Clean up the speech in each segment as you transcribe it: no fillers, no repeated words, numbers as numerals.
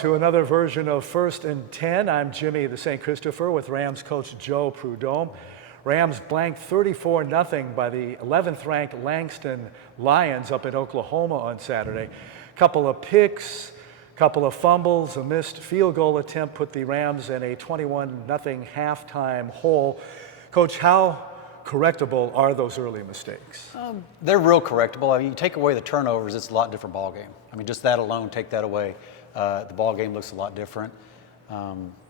to another version of 1st and 10. I'm Jimmy the St. Christopher with Rams coach Joe Prud'homme. Rams blanked 34-0 by the 11th ranked Langston Lions up in Oklahoma on Saturday. Couple of picks, couple of fumbles, a missed field goal attempt put the Rams in a 21-0 halftime hole. Coach, how correctable are those early mistakes? They're real correctable. I mean, you take away the turnovers, it's a lot different ball game. I mean, just that alone, take that away, the ball game looks a lot different.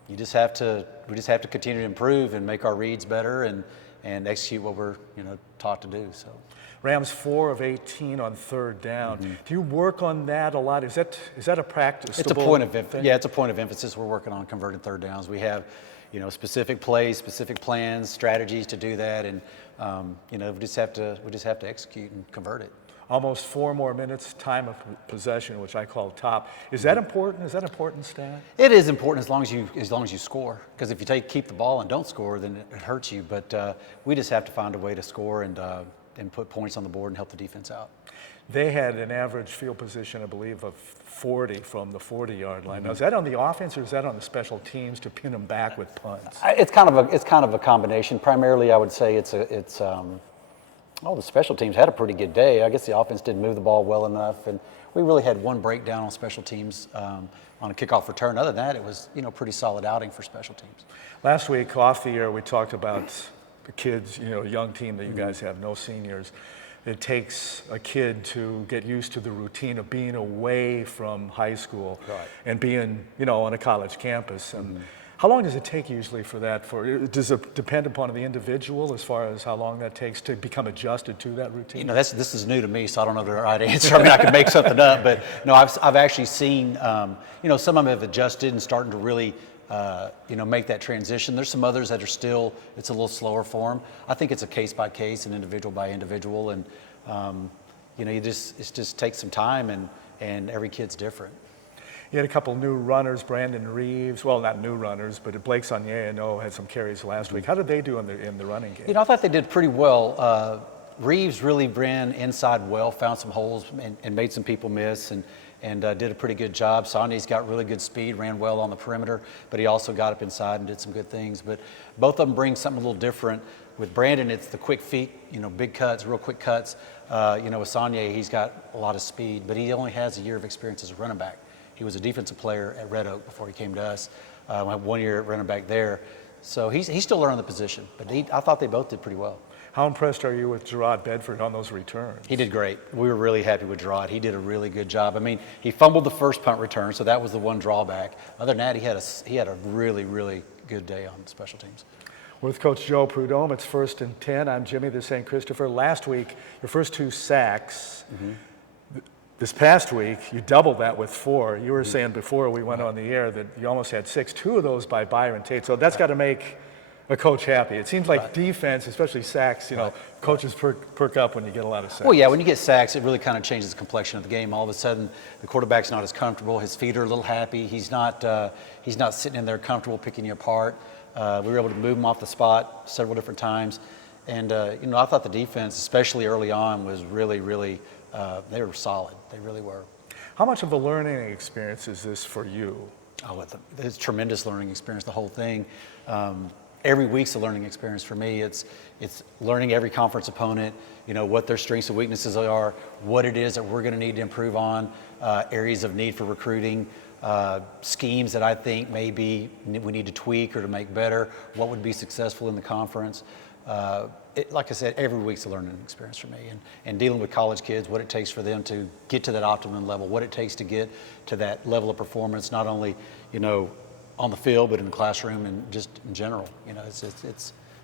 We just have to continue to improve and make our reads better and execute what we're taught to do. So, Rams 4 of 18 on third down. Do you work on that a lot? Is that a practice? It's a point of emphasis. Yeah, it's a point of emphasis. We're working on converting third downs. We have, specific plays, specific plans, strategies to do that, and we just have to execute and convert it. Almost 4 more minutes time of possession, which I call top. Is that important? Is that an important stat? It is important as long as you score. Because if you keep the ball and don't score, then it hurts you. But we just have to find a way to score and put points on the board and help the defense out. They had an average field position, I believe, of 40 from the 40-yard line. Now, is that on the offense or is that on the special teams to pin them back with punts? It's kind of a combination. Primarily, I would say the special teams had a pretty good day. I guess the offense didn't move the ball well enough, and we really had one breakdown on special teams on a kickoff return. Other than that, it was pretty solid outing for special teams. Last week, off the air, we talked about the kids, young team that you guys have, no seniors. It takes a kid to get used to the routine of being away from high school and being, on a college campus. And how long does it take usually for that? Does it depend upon the individual as far as how long that takes to become adjusted to that routine? This is new to me, so I don't know the right answer. I mean, I could make something up, but no, I've actually seen, some of them have adjusted and starting to really, make that transition. There's some others that are still, it's a little slower for them. I think it's a case by case and individual by individual, and it just takes some time, and every kid's different. You had a couple new runners, Brandon Reeves. Well, not new runners, but Blake Sanyeo had some carries last week. How did they do in the running game? I thought they did pretty well. Reeves really ran inside well, found some holes, and made some people miss, and did a pretty good job. Sanye's got really good speed, ran well on the perimeter, but he also got up inside and did some good things. But both of them bring something a little different. With Brandon, it's the quick feet, big cuts, real quick cuts. With Sanye, he's got a lot of speed, but he only has a year of experience as a running back. He was a defensive player at Red Oak before he came to us. Had 1 year at running back there. So he's still learning the position, but I thought they both did pretty well. How impressed are you with Gerard Bedford on those returns? He did great. We were really happy with Gerard. He did a really good job. I mean, he fumbled the first punt return, so that was the one drawback. Other than that, he had a really, really good day on special teams. With Coach Joe Prud'homme, it's 1st and 10. I'm Jimmy the St. Christopher. Last week, your first 2 sacks. This past week, you doubled that with 4. You were saying before we went on the air that you almost had 6, 2 of those by Byron Tate. So that's got to make a coach happy. It seems like defense, especially sacks, coaches perk up when you get a lot of sacks. Well, yeah, when you get sacks, it really kind of changes the complexion of the game. All of a sudden, the quarterback's not as comfortable. His feet are a little happy. He's not sitting in there comfortable picking you apart. We were able to move him off the spot several different times. And, I thought the defense, especially early on, was really, really, they were solid. They really were. How much of a learning experience is this for you? Oh, it's a tremendous learning experience, the whole thing. Every week's a learning experience for me. It's learning every conference opponent, what their strengths and weaknesses are, what it is that we're going to need to improve on, areas of need for recruiting, schemes that I think maybe we need to tweak or to make better, what would be successful in the conference. Like I said, every week's a learning experience for me, and dealing with college kids, what it takes for them to get to that optimum level, what it takes to get to that level of performance, not only, on the field, but in the classroom and just in general.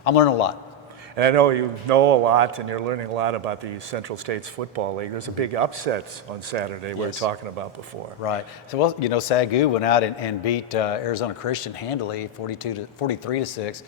I'm learning a lot. And I know you know a lot, and you're learning a lot about the Central States Football League. There's a big upset on Saturday we were talking about before. Right. So, SAGU went out and beat Arizona Christian handily, 43-6.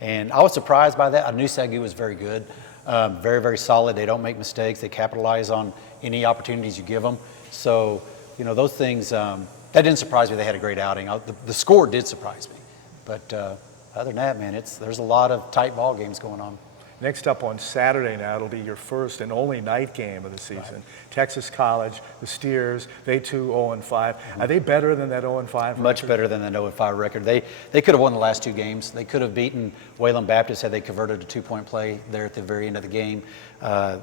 And I was surprised by that. I knew SAGU was very good, very, very solid. They don't make mistakes. They capitalize on any opportunities you give them. So, those things, that didn't surprise me. They had a great outing. The score did surprise me. But other than that, man, there's a lot of tight ball games going on. Next up on Saturday now, it'll be your first and only night game of the season. Right. Texas College, the Steers, they too 0-5. Are they better than that 0-5 record? Much better than that 0-5 record. They could have won the last 2 games. They could have beaten Wayland Baptist had they converted a 2-point play there at the very end of the game.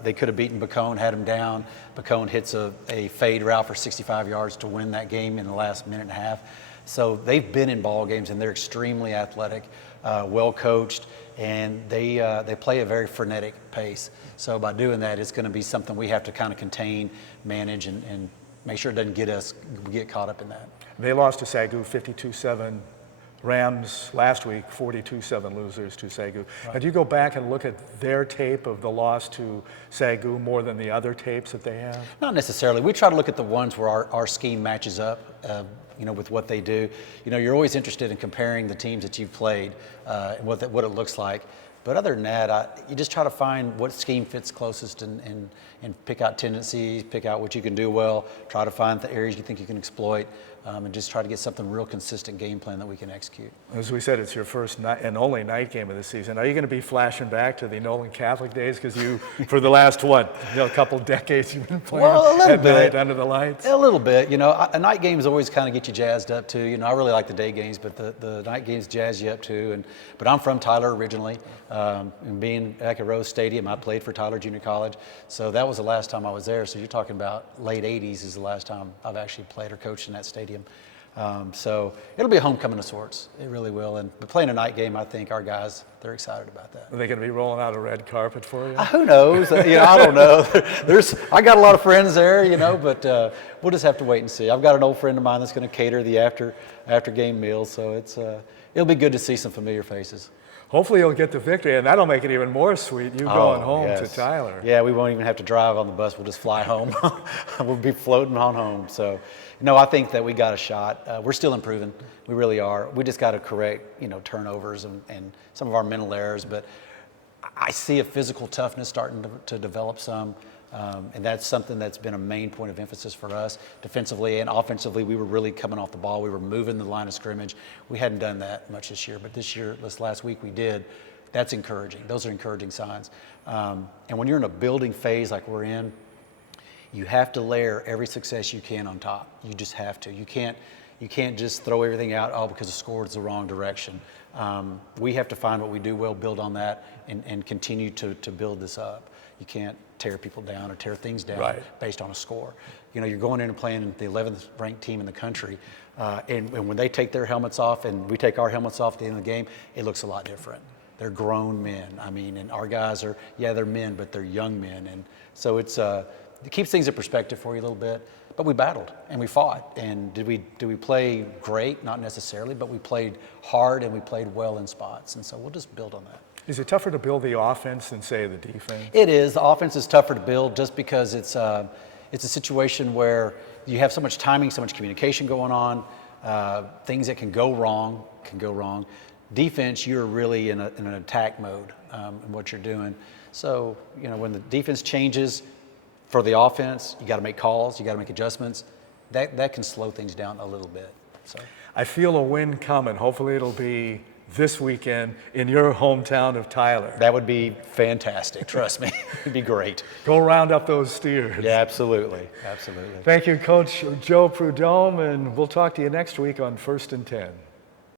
They could have beaten Bacone, had them down. Bacone hits a fade route for 65 yards to win that game in the last minute and a half. So they've been in ball games, and they're extremely athletic, well coached, and they play a very frenetic pace. So by doing that, it's going to be something we have to kind of contain, manage, and make sure it doesn't get caught up in that. They lost to Sagu 52-7. Rams last week, 42-7 losers to Sagu. Right. Now, do you go back and look at their tape of the loss to Sagu more than the other tapes that they have? Not necessarily. We try to look at the ones where our scheme matches up, with what they do. You're always interested in comparing the teams that you've played and what it looks like. But other than that, you just try to find what scheme fits closest and pick out tendencies, pick out what you can do well, try to find the areas you think you can exploit, and just try to get something real consistent game plan that we can execute. As we said, it's your first and only night game of the season. Are you going to be flashing back to the Nolan Catholic days? Because for the last, couple decades you've been playing at night under the lights? A little bit. A night games always kind of get you jazzed up too. I really like the day games, but the night games jazz you up too. But I'm from Tyler originally. And being back at Rose Stadium, I played for Tyler Junior College. So that was the last time I was there. So you're talking about late 80s is the last time I've actually played or coached in that stadium. So it'll be a homecoming of sorts. It really will. But playing a night game, I think our guys, they're excited about that. Are they going to be rolling out a red carpet for you? Who knows? I don't know. I got a lot of friends there, but we'll just have to wait and see. I've got an old friend of mine that's going to cater the after game meal. So it'll be good to see some familiar faces. Hopefully you'll get the victory, and that'll make it even more sweet, going home to Tyler. Yeah, we won't even have to drive on the bus. We'll just fly home. We'll be floating on home. So, I think that we got a shot. We're still improving. We really are. We just got to correct, turnovers and some of our mental errors. But I see a physical toughness starting to develop some. And that's something that's been a main point of emphasis for us. Defensively and offensively, we were really coming off the ball. We were moving the line of scrimmage. We hadn't done that much this year, but this last week we did. That's encouraging. Those are encouraging signs. And when you're in a building phase like we're in, you have to layer every success you can on top. You just have to. You can't just throw everything out, because the score is the wrong direction. We have to find what we do well, build on that, and continue to build this up. You can't tear people down or tear things down based on a score. You're going in and playing the 11th ranked team in the country, and when they take their helmets off and we take our helmets off at the end of the game, it looks a lot different. They're grown men. And our guys are, they're men, but they're young men. And so it keeps things in perspective for you a little bit. But we battled and we fought. And did we play great? Not necessarily, but we played hard and we played well in spots. And so we'll just build on that. Is it tougher to build the offense than, say, the defense? It is. The offense is tougher to build just because it's a situation where you have so much timing, so much communication going on, things that can go wrong. Defense, you're really in an attack mode in what you're doing. So, when the defense changes for the offense, you got to make calls, you got to make adjustments. That can slow things down a little bit. So I feel a win coming. Hopefully it'll be this weekend in your hometown of Tyler. That would be fantastic. Trust me. It'd be great. Go round up those Steers. Yeah, absolutely. Absolutely. Thank you, Coach Joe Prud'homme, and we'll talk to you next week on 1st and 10.